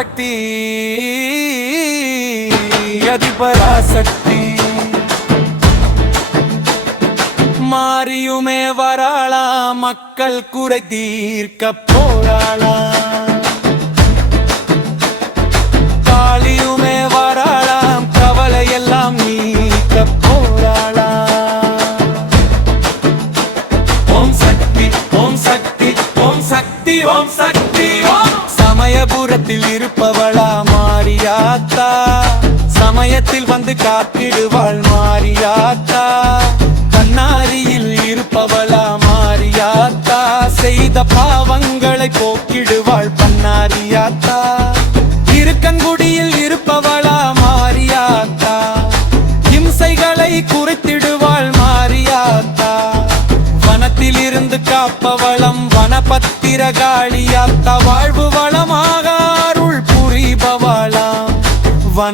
சக்தி அதிபராசக்தி. மாறியுமே வராளா மக்கள் குறை தீர்க்க போராளா சமயபுரத்தில் இருப்பவளா மாரியாத்தா? சமயத்தில் வந்து காத்திடுவாள் மாரியாத்தா? கண்ணாரியில் இருப்பவளா மாரியாத்தா? செய்த பாவங்களை போக்கிடுவாள் பன்னாரியாத்தா? இருக்கங்குடியில் இருப்பவளா மாரியாத்தா? இம்சைகளை குறைத்திடுவாள் மாரியாத்தா? வனத்தில் இருந்து காப்பவளம் வனபத்திரகாளியாத்தா? வாழ்வு வளமாக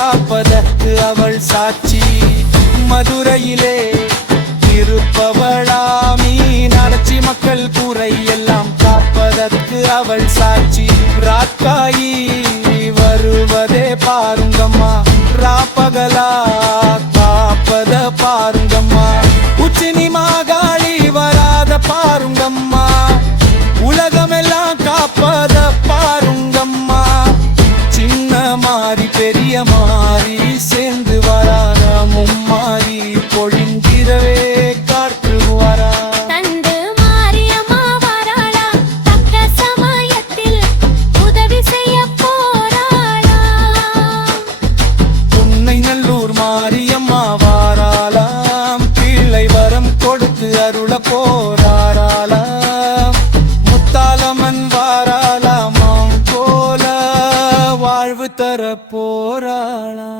காப்பதற்கு அவள் சாட்சி. மதுரையிலே இருப்பவளா நடச்சி மக்கள் கூரை எல்லாம் காப்பதற்கு அவள் சாட்சி. ராக்காயி வருவதே பாருங்கம்மா. மாறி சேர்ந்து வராத மும்மாறி பொழிந்திரவே தர போராளா